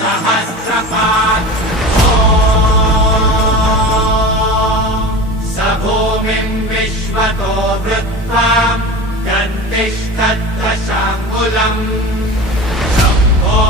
सहस्रपात् स भूमिम् विश्वतो वृत्वा गन्तिष्ठद्वशाङ्गुलम् शम्भो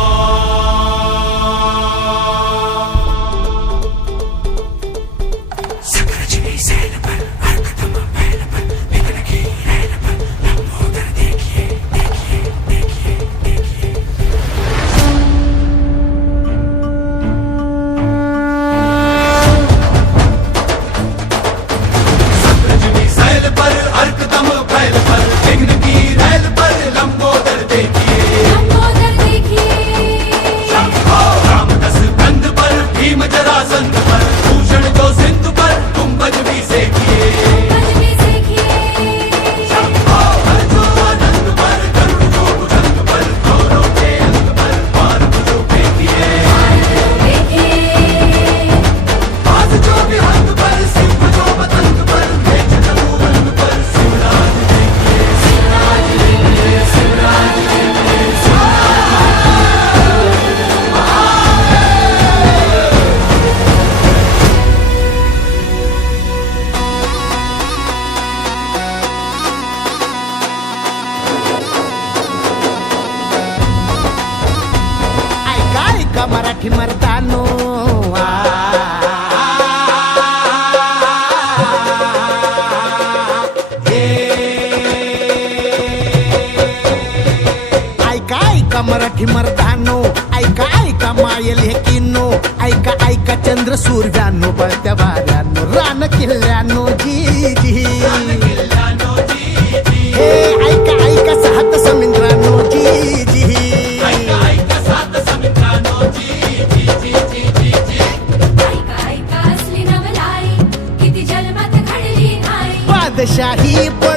का मराठी मर्दानो ऐका ऐका मराठी मर्दानो ऐका ऐका मायल हे किन्नो ऐका ऐका चंद्र सूर्यानो पळत्या वाऱ्यानो रान किल्ल्यानो जी जी. the Shahi